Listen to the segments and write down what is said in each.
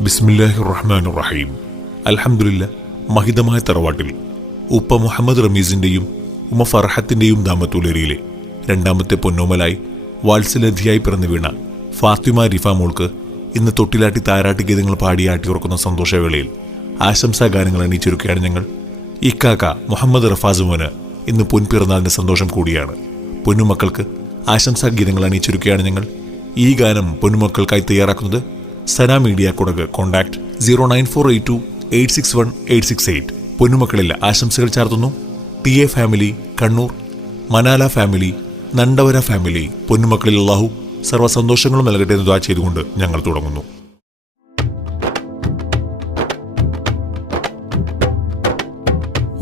ബിസ്മില്ലാഹിർ റഹ്മാനിർ റഹീം. അൽഹംദുലില്ലാ. മഹിതമായ തറവാട്ടിൽ ഉപ്പ മുഹമ്മദ് റമീസിന്റെയും ഉമ്മ ഫർഹത്തിന്റെയും ദാമ്പത്തുലേറിയിലെ രണ്ടാമത്തെ പൊന്നോമലായി വാത്സലധിയായി പിറന്നു വീണ ഫാത്തിമ റിഫ മോൾക്ക് ഇന്ന് തൊട്ടിലാട്ടി താരാട്ടി ഗീതങ്ങൾ പാടിയാട്ടി ഉറക്കുന്ന സന്തോഷവേളയിൽ ആശംസാ ഗാനങ്ങൾ അണിയിച്ചൊരുക്കുകയാണ് ഞങ്ങൾ. ഇക്കാക്ക മുഹമ്മദ് റഫാസ് മോന് ഇന്ന് പൊൻപിറന്നാളിന്റെ സന്തോഷം കൂടിയാണ്. പൊന്നുമക്കൾക്ക് ആശംസാ ഗീതങ്ങൾ അണിയിച്ചൊരുക്കുകയാണ് ഞങ്ങൾ. ഈ ഗാനം പൊന്നുമക്കൾക്കായി തയ്യാറാക്കുന്നത് സന മീഡിയ കുടക്. കോൺടാക്ട് 09482861868. പൊന്നുമക്കളിൽ ആശംസകൾ ചാർത്തുന്നു TA family Kannur, Manala family, Nandavara family. പൊന്നുമക്കളിൽ അല്ലാഹു സർവ്വസന്തോഷങ്ങളും നൽകട്ടെ എന്ന് ദുആ ചെയ്തുകൊണ്ട് ഞങ്ങൾ തുടങ്ങുന്നു.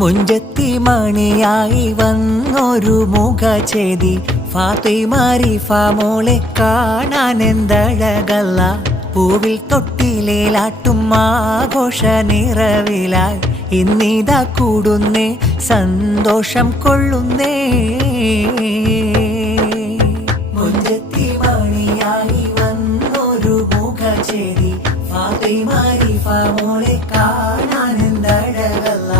മുഞ്ചത്തി മണിയായി വന്നൊരു മുഖചേതി ഫാത്തിമ റിഫ മോളെ കാണാൻ എന്തഴകല്ല. പൂവിൽ തൊട്ടിലേലാട്ടും ആഘോഷ നിറവിലായി ഇന്നിതാ കൂടുന്നേ സന്തോഷം കൊള്ളുന്നേ. മുഞ്ചത്തി മണിയായി വന്നൊരു മുഖചേതി ഫാത്തിമ റിഫ മോളെ കാണാൻ എന്തഴകല്ല.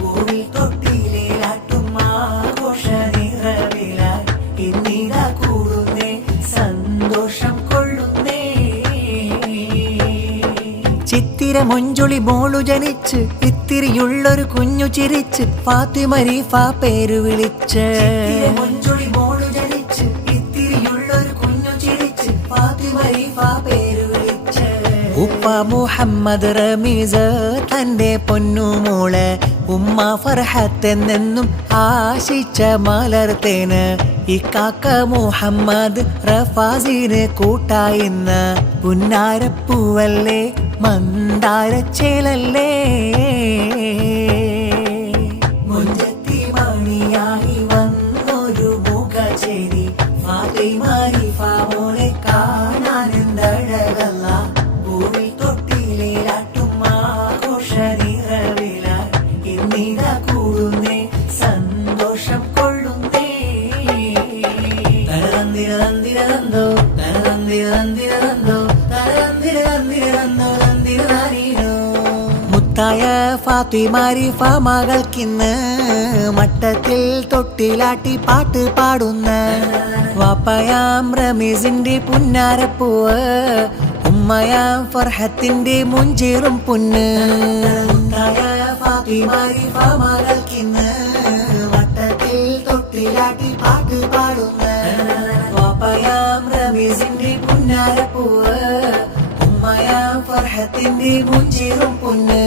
പൂവിൽ തൊട്ടിലേലാട്ടും ആഘോഷ നിറവിലായി ഇന്നിതാ കൂടുന്നേ സന്തോഷം കൊള്ളുന്നേ. ചിത്തിര മൊഞ്ചൊളി മോളു ജനിച്ച് ഇത്തിരിയുള്ളൊരു കുഞ്ഞു ചിരിച്ച് ഫാത്തിമ റിഫ പേര് വിളിച്ച്. മൊഞ്ചൊളി മോളു ജനിച്ച് ഇത്തിരിയുള്ളൊരു കുഞ്ഞു ചിരിച്ച് ഫാത്തിമ റിഫ പേര് വിളിച്ച്. ഉപ്പ മുഹമ്മദ് റമീസ് തന്റെ പൊന്നുമോള് ഉമ്മ ഫർഹത്തെന്നും ആശിച്ച മലർത്തേന് ഇക്കാക്ക മുഹമ്മദ് റഫാസിന് കൂട്ടായിന്ന്. പുന്നാരപ്പൂവല്ലേ മന്ദാരച്ചേലല്ലേ. മുഞ്ചത്തി മണിയായി വന്നൊരു മുഖചേരി ഫാത്തിമ റിഫ മോളെ കാണാൻ എന്തഴകല്ല. പൂവിൽ തൊട്ടിലേലാട്ടും ആഘോഷ നിറവിലായി ഇന്നിതാ കൂടുന്നേ സന്തോഷം കൊള്ളുന്നേ. തനതന്തിരതന്തിരതന്തോ തനതന്തിരതന്തിരതന്തോ തനതന്തിരതന്തിരതന്തോ തന്തിരതാരീനോ. മുത്തായ ഫാത്തിമ റിഫ മകൾക്കിന്ന് മട്ടത്തിൽ തൊട്ടിലാട്ടി പാട്ട് പാടുന്ന വാപ്പയാം റമീസിന്റെ പുന്നാരപ്പൂവ് ഉമ്മയാം ഫർഹത്തിന്റെ മുഞ്ചേറും പൊന്ന്. മുത്തായ ഫാത്തിമ റിഫ മകൾക്കിന്ന് മട്ടത്തിൽ തൊട്ടിലാട്ടി പാട്ട് പാടുന്ന വാപ്പയാം റമീസിന്റെ പുന്നാരപ്പൂവ് ഉമ്മയാം ഫർഹത്തിന്റെ മുഞ്ചേറും പൊന്ന്.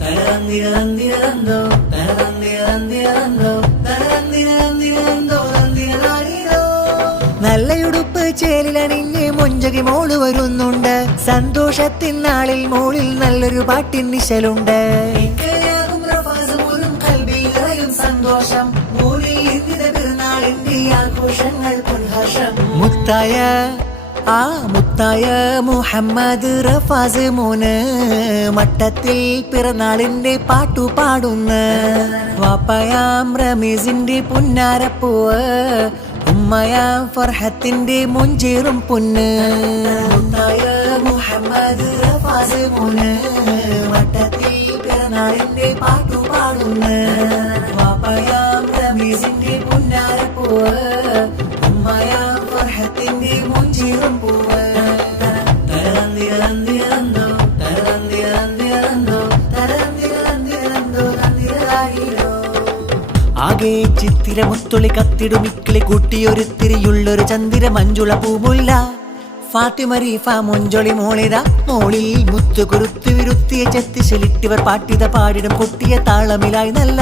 തനതന്തിരതന്തിരതന്തോ തനതന്തിരതന്തിരതന്തോ തനതന്തിരതന്തിരതന്തോ തന്തിരതാരീനോ. നല്ലയുടുപ്പ് ചേലിലണിഞ്ഞ് മൊഞ്ചകി മോള് വരുന്നുണ്ട്. സന്തോഷത്തിൻ നാളിൽ മോളിൽ നല്ലൊരു പാട്ടിൻ നിശലുണ്ട്. സന്തോഷം മോളിൽ ഇന്നിത പെരുന്നാളിന്റെ ആഘോഷങ്ങൾ ഉൽഹർഷം. മുത്തായ മുഹമ്മദ് റഫാസ് മോന് മട്ടത്തിൽ പിറന്നാളിന്റെ പാട്ടു പാടുന്ന വാപ്പയാം റമീസിന്റെ പുന്നാരപ്പൂവ് ഉമ്മയാം ഫർഹത്തിന്റെ മുഞ്ചേറും പൊന്ന്. മുത്തായ മുഹമ്മദ് റഫാസ് മോന് മട്ടത്തിൽ പിറന്നാളിന്റെ പാട്ടു പാടുന്ന വാപ്പയാം റമീസിന്റെ പുന്നാരപ്പൂവ് ഉമ്മയാം ഫർഹത്തിന്റെ മുഞ്ചേറും പൂവ്. തനതന്തിരതന്തിരതന്തോ തനതന്തിരതന്തിരതന്തോ തനതന്തിരതന്തിരതന്തോ തന്തിരതാരീനോ. ആകെ ചിത്തിര മുത്തുളി കത്തിടുമിക്കിളി കൂട്ടിയൊരുത്തിരിയുള്ളൊരു ചന്ദിര മഞ്ജുള പൂമുല്ല ഫാത്തിമ റിഫ മൊഞ്ചൊളി മോളിത. മോളിൽ മുത്തു കുറുത്തു വിരുത്തിയ ചെത്തിശലിട്ടിവർ പാട്ടിത പാടിടും പൊട്ടിയ താളമിലായി നല്ല.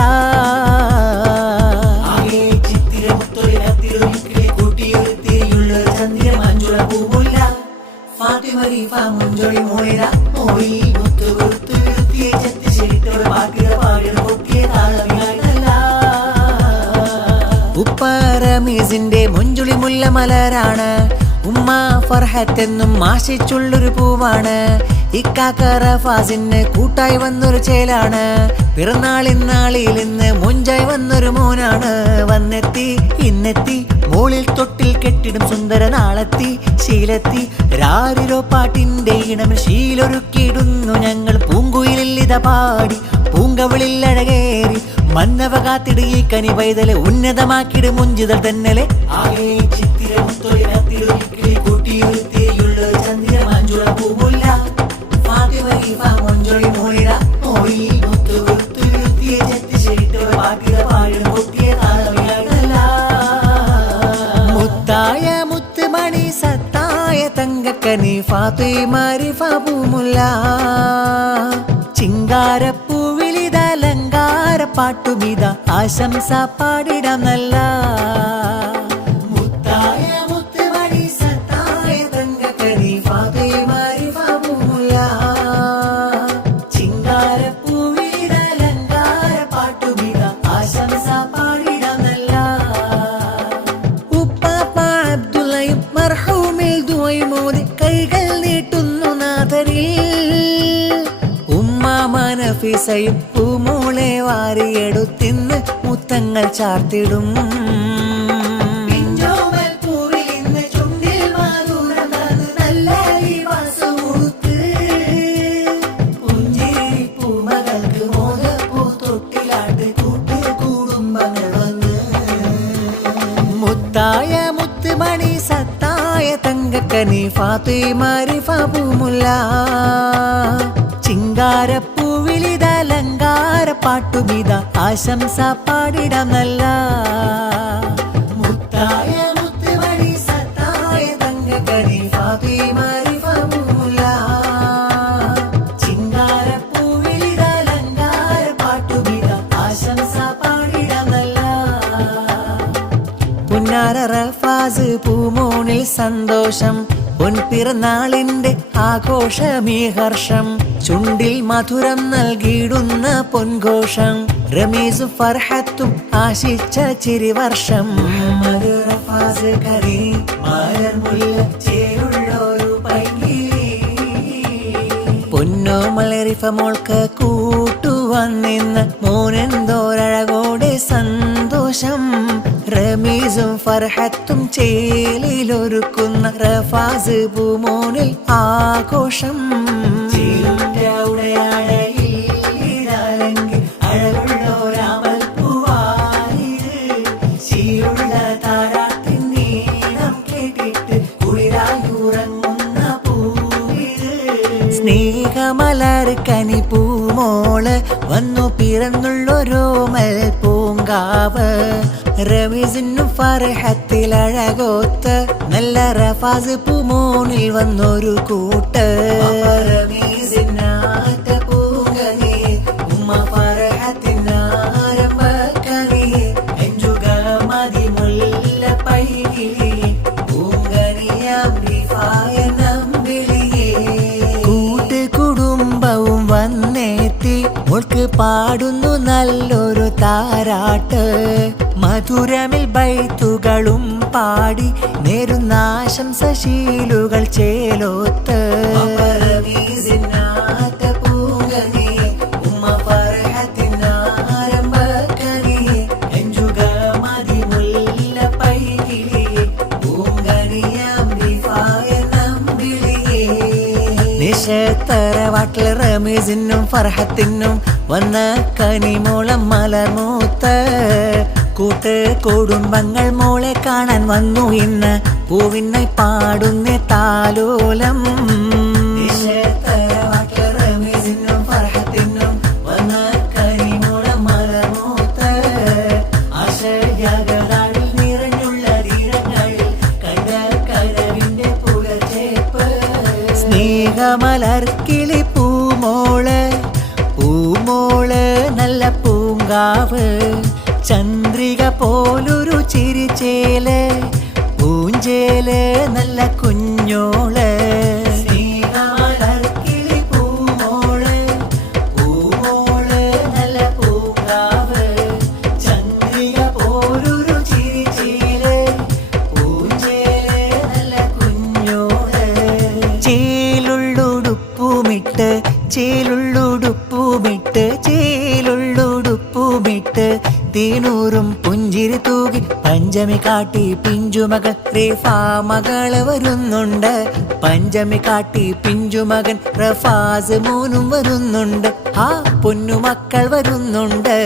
ആകെ ചിത്തിര മുത്തുളി കത്തിടുമിക്കിളി കൂട്ടിയൊരുത്തിരിയുള്ളൊരു ചന്ദിര മഞ്ജുള പൂമുല്ല ഫാത്തിമ റിഫ മൊഞ്ചൊളി മോളിത. മോളിൽ മുത്തു കുറുത്തു വിരുത്തിയ ചെത്തിശലിട്ടിവർ പാട്ടിത പാടിടും പൊട്ടിയ താളമിലായി നല്ല. ഉപ്പ റമീസിന്റെ മൊഞ്ചുളി മുല്ല മലരാണ്. ഉമ്മ ഫർഹത്തെന്നും ആശിച്ചുള്ളൊരു പൂവാണ്. ഇക്കാക്ക റഫാസിന് കൂട്ടായി വന്നൊരു ചേലാണ്. പിറന്നാളിന്നാളിൽ ഇന്ന് മുഞ്ചായി വന്നൊരു മോനാണ്. വന്നെത്തി ഇന്നെത്തി മോളിൽ തൊട്ടിൽ കെട്ടിടും സുന്ദര നാളെത്തി ശീലത്തി രാരിരോ പാട്ടിന്റെ ഇണമിൽ ശീലൊരുക്കിയിടുന്നു ഞങ്ങൾ. പൂങ്കുയിലിത പാടി പൂങ്കവളിൽ അഴകേറി മന്നവ കാത്തിട് ഈ കനി പൈതലെ ഉന്നതമാക്കിട് മുഞ്ചിതൽ തന്നലെ. ആകെ ചിത്തിരമുത്തൊഴിനത്തിലൊരുക്കിളി കൂട്ടിയൊരുത്തിരിയുള്ളൊരു ചന്ദ്ര മഞ്ജുള പൂമുല്ല. ഫാത്തിമ റീഫ മുഞ്ചൊളി മോളിട മോളി മുത്തു കുത്തുരുത്തിയെ ചെത്തി ശരിട്ട് പാട്ടിട പാടും പൊട്ടിയ താളമിയാടല്ല. മുത്തായ മുത്ത് മണി സത്തായ തങ്കക്കനി ഫാത്തിമ റീഫ പൂമുല്ല. ചിങ്കാരപ്പൂവിലിതലങ്കാര പാട്ടുമിത ആശംസ പാടിടാം നല്ല. മുത്തായ മുത്ത് മണി സത്തായ തങ്കക്കനി ഫാത്തിമ റീഫ പൂമുല്ല. ചിങ്കാരപ്പൂവിലിതലങ്കാര പാട്ടുമിത ആശംസ പാടിടാം നല്ല. ഉപ്പാപ്പ അബ്ദുള്ളയും മർഹൂമിൽ ദുആമോദി കൈകൾ നീട്ടുന്നു നാഥരിൽ. മനഫീസയും പൂമൂളെ വാരിയെടുത്തിന്ന് മുത്തങ്ങൾ ചാർത്തിടും. മുത്തായ മുത്ത് മണി സത്തായ തങ്കക്കനി ഫാത്തിമ റീഫ പൂമുല്ല. ചിങ്കാരപ്പൂവിലിതലങ്കാര പാട്ടുമിത ആശംസ പാടിടാം നല്ല. മുത്തായ മുത്ത് മണി സത്തായ തങ്കക്കനി ഫാത്തിമ റീഫ പൂമുല്ല. ചിങ്കാരപ്പൂവിലിതലങ്കാര പാട്ടുമിത ആശംസ പാടിടാം നല്ല. പുന്നാര റഫാസ് പൂമോണിൽ സന്തോഷം പൊൻപിറന്നാളിന്റെ ആഘോഷമീ ഹർഷം. ചുണ്ടിൽ മധുരം നൽകിയിടുന്ന പൊൻഘോഷം. റമീസും ഫർഹത്തും ആശിച്ച ചിരിവർഷം. റഫാസ് കരി മലർമുല്ല ചേരുള്ളൊരു പൈകിളി. പൊന്നോമൽ റിഫ മോൾക്ക് കൂട്ടുവന്നിന്ന് മോനെന്തോരഴകോടെ സന്തോഷം. റമീസും ഫർഹത്തും ചേലിലൊരുക്കുന്ന റഫാസ് പൂമോനിൽ ആഘോഷം. സ്നേഹമലർ കനി പൂമോള് വന്നു പിറന്നുള്ളൊരോമൽ പൂങ്കാവ്. റമീസിനും ഫർഹത്തിലഴകോത്ത് നല്ല റഫാസ് പൂമോനിൽ വന്നൊരു കൂട്ട്. റമീസിനാറ്റ പൂങ്കനി ഉമ്മ ഫർഹത്തിനാരംഭക്കനി എഞ്ചുക മതി മുല്ല പൈകിളി പൂങ്കനിയാം റിഫായ നമ്പിളിയേ. കൂട്ടുകുടുംബവും വന്നെത്തി മോൾക്ക് പാടുന്നു നല്ലൊരു താരാട്ട്. മധുരമിൽ ബൈത്തുകളും പാടി നേരുന്ന ആശംസ ശീലുകൾ ചേലോത്ത്. നിശത്തറവാട്ടിൽ റമീസിനും ഫർഹത്തിനും വന്ന കനിമോളം മലർമൂത്ത്. കൂട്ട് കുടുംബങ്ങൾ മോളെ കാണാൻ വന്നു ഇന്ന് പൂവിനായി പാടുന്ന താലോലം. സ്നേഹമലർക്കിളി പൂമോള് പൂമോള് നല്ല പൂങ്കാവ്. ചന്ദ്രിക പോലൊരു ചിരിച്ചേല് പൂഞ്ചേല് നല്ല കുഞ്ഞോള്. സ്നേഹമലർക്കിളി പൂമോള് പൂമോള് നല്ല പൂങ്കാവ്. ചന്ദ്രിക പോലൊരു ചിരിച്ചേല് പൂഞ്ചേല് നല്ല കുഞ്ഞോള്. ചേലുള്ളുടുപ്പുമിട്ട് ചേലുള്ളുടുപ്പുമിട്ട് ചേലുള്ളുടുപ്പുമിട്ട് തേനൂറും പുഞ്ചിരി തൂകി പഞ്ചമി കാട്ടി പിഞ്ചുമകൾ റീഫാ മകള് വരുന്നുണ്ട്. പഞ്ചമി കാട്ടി പിഞ്ചുമകൻ റഫാസ് മോനും വരുന്നുണ്ട്. ആ പൊന്നുമക്കൾ വരുന്നുണ്ട്.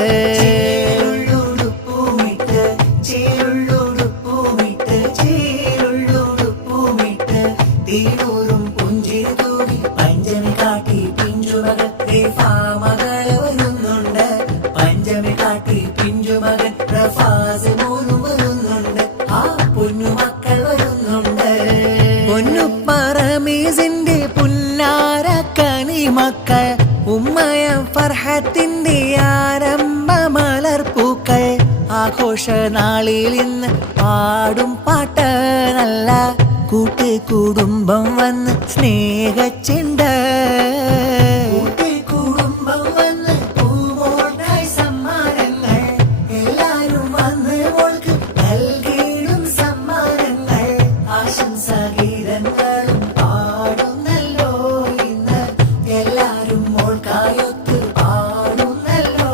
ചേലുള്ളുടുപ്പുമിട്ട് ചേലുള്ളുടുപ്പുമിട്ട് ചേലുള്ളുടുപ്പുമിട്ട് തേനൂറും പുഞ്ചിരി തൂകി പഞ്ചമി കാട്ടി പിഞ്ചുമകൾ റീഫാ മകള് വരുന്നുണ്ട്. പഞ്ചമി കാട്ടി പിഞ്ചുമകൻ റഫാസ് മോനും വരുന്നുണ്ട്. ആ പൊന്നുമക്കൾ വരുന്നുണ്ട്. പൊന്നുപ്പ റമീസിന്റെ പുന്നാര കനിമക്കൾ ഉമ്മയ ഫർഹത്തിന്റെ ആരംഭ മലർപ്പൂക്കൾ ആഘോഷ നാളിൽ ഇന്ന് പാടും പാട്ട് നല്ല കൂട്ട് കുടുംബം വന്ന് സ്നേഹച്ചുണ്ട്. കുടുംബം വന്ന് പൂവോടായി സമ്മാനങ്ങൾ എല്ലാരും വന്ന് മോൾക്ക് നൽകിയിടും സമ്മാനങ്ങൾ. ആശംസഗീതങ്ങളും പാടുന്നല്ലോ ഇന്ന് എല്ലാരും മോൾക്കായൊത്ത് പാടുന്നല്ലോ.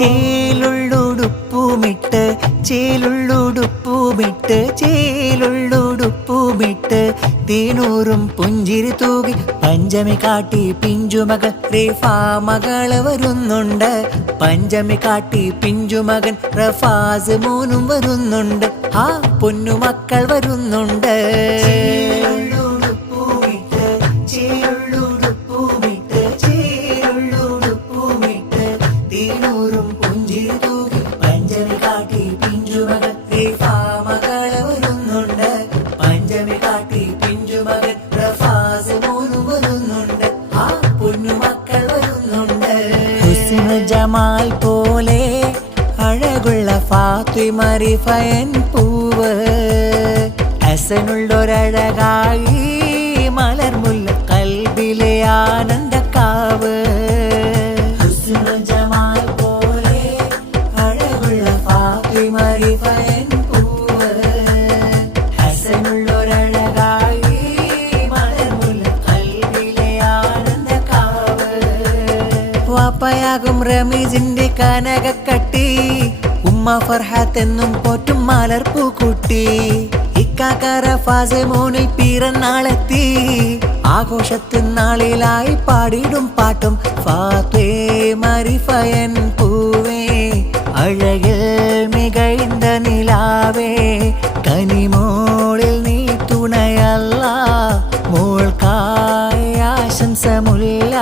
ചേലുള്ളുടുപ്പുമിട്ട് ചേലുള്ളുടുപ്പുമിട്ട് ചേലുള്ളുടുപ്പുമിട്ട് തേനൂറും പുഞ്ചിരി തൂകി പഞ്ചമി കാട്ടി പിഞ്ചുമകൾ റീഫാ മകള് വരുന്നുണ്ട്. പഞ്ചമി കാട്ടി പിഞ്ചുമകൻ റഫാസ് മോനും വരുന്നുണ്ട്. ആ പൊന്നുമക്കൾ വരുന്നുണ്ട്. ചേലുള്ളുടുപ്പുമിട്ട് ചേലുള്ളുടുപ്പുമിട്ട് ചേലുള്ളുടുപ്പുമിട്ട് തേനൂറും പുഞ്ചിരി തൂകി പഞ്ചമി കാട്ടി പിഞ്ചുമകൾ റീഫാ മകള് വരുന്നുണ്ട്. പഞ്ചമി കാട്ടി പിഞ്ചുമകൻ റഫാസ് മോനും വരുന്നുണ്ട്. ആ പൊന്നുമക്കൾ വരുന്നുണ്ട്. ഹുസ്നു ജമാൽ പോലെ അഴകുള്ള ഫാത്തിമ റിഫയൻ പൂവ് ഹസനുള്ളൊരഴകായി മലർമുല്ല കൽബിലെ ആനന്ദക്കാവ്. ഹുസ്നു ജമാൽ പോലെ അഴകുള്ള ഫാത്തിമ റിഫയൻ പൂവ് ഹസനുള്ളൊരഴകായി മലർമുല്ല കൽബിലെ ആനന്ദക്കാവ്. വാപ്പയാകും റമീസിന്റെ കനകക്കട്ടി ഉമ്മ ഫർഹത്ത് എന്നും പോറ്റും മലർപ്പൂക്കുട്ടി. ഇക്കാക്ക റഫാസ് മോനിൽ പിറന്നാളെത്തി ആഘോഷത്തിൻ നാളിലായി പാടിടും പാട്ടും ഫാത്തിമ റിഫയൻ പൂവേ അഴകിൽ മികഴ്ந்த നിലാവേ കനിമോളിൽ നീ തുണയല്ല മോൾക്കായി ആശംസമുല്ല.